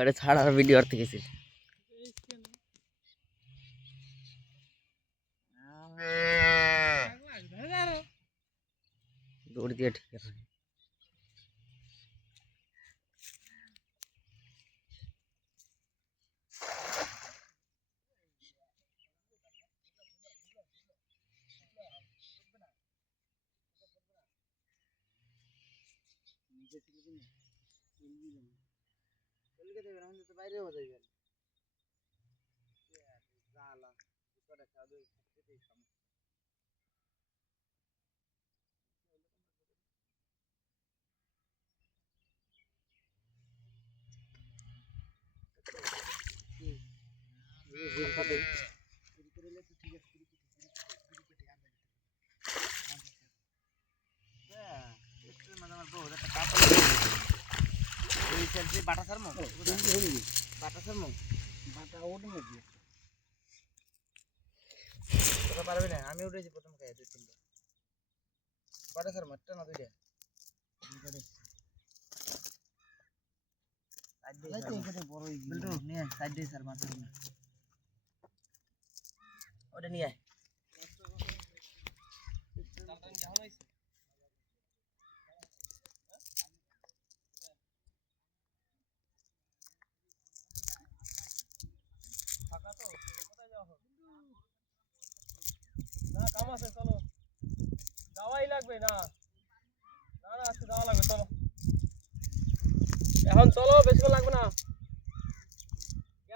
ওটা ছাড়ার ভিডিও আর থেকে দৌড় দিয়ে ঠিক আছে বাইরে হয়ে যাবে বাটা সারমো বাটা ওটা নাকি তোরা পারবি না আমি উঠেছি প্রথম খাই 2-3টা বাটা সারমো একটা না দুইটা বড় নিয়ে সাইড দিয়ে স্যার মাথা ওটা নিয়ে না কাম আছে চলো যাওয়াই লাগবে না না না আজকে যাওয়া লাগবে চলো এখন চলো বেশিক্ষণ লাগবে না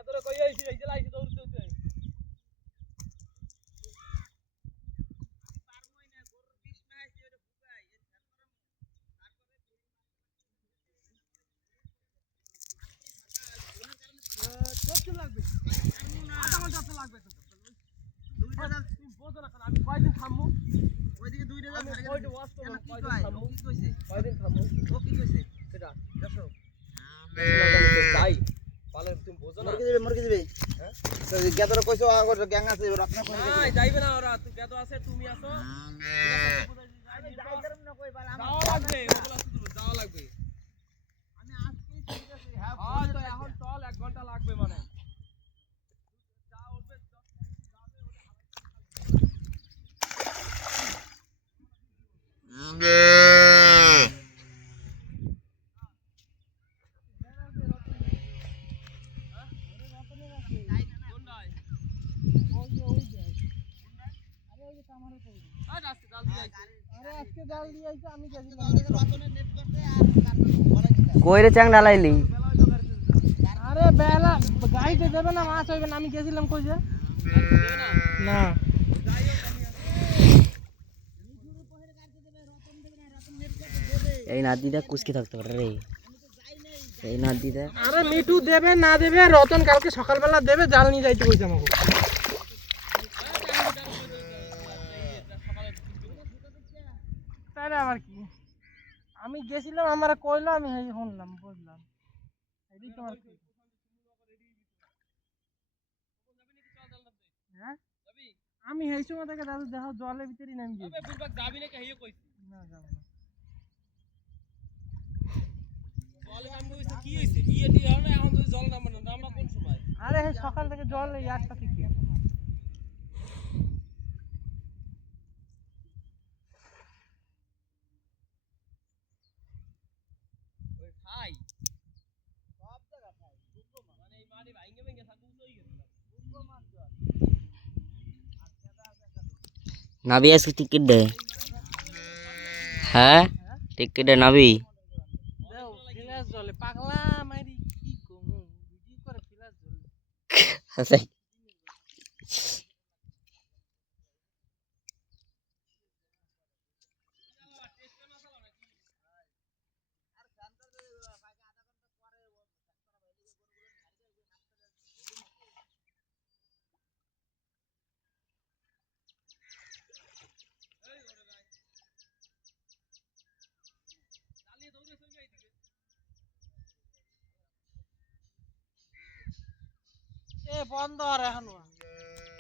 তোরা কই আইছিস এই যে লাইছি দৌড়তে দৌড়তে লাগবে আধা ঘন্টা তো লাগবে আমি কয়দিন থামবো ওইদিকে 2 টা আমি কয়টা ওয়াশ করব কয়দিন থামবো কি কইছে কয়দিন থামবো ও কি কইছে সেটা দেখো যাই পালে তুমি বোঝো না মরকে দিবে হ্যাঁ তো গেদরা কইছো আগর গ্যাং আছে ওরা আপনা কই না যাইবে না ওরা তুই গেদ আছে তুমি আছো আমি যাই করব না কই বাল আমার যাওয়া লাগবে ওগুলা শুধু যাওয়া লাগবে আমি আজকেই ঠিক আছে হ্যাঁ তো এখন চল 1 ঘন্টা লাগবে মানে কইরে চাং ডালাইলি আরে বেলা গাড়িতে দেবে না মাছ হইবে না আমি গেছিলাম কই যে না এই নাদিটা কুচকি থাকতে পারে রে এই নাদিটা আরে মিঠু দেবে না দেবে রতন কালকে সকালবেলা দেবে জাল নিয়ে যাইতে কইছে আমাকে তারে আবার কি আমি গেছিলাম আমারে কইলো আমি এই শুনলাম বুঝলাম এই তোমার হ্যাঁ আমি এই সময় থেকে দাদু দেখো জলের ভিতরেই নামি গেছি আবে বুঝবা যাবি না কইয়ে কইছি না যাব না জলে নামি কইছে কি হইছে ইয়েটি আর না এখন যদি জল নামবে না আমরা কোন সময় আরে এই সকাল থেকে জল এই 8টা থেকে ওই খাই সব জায়গা খাই বুঝবো মানে এই মাটি ভাঙে ভাঙে থাকু উঠই গেছে বুঝবো মান জল নাবি আজকে টিকিট দে হ্যাঁ টিকিট দে নাবি দাও ফিলাস জলে পাগলা মারি কি কমু ভিডিও করে ফিলাস জলে আচ্ছা এ বন্ধ আর এখন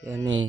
কেনে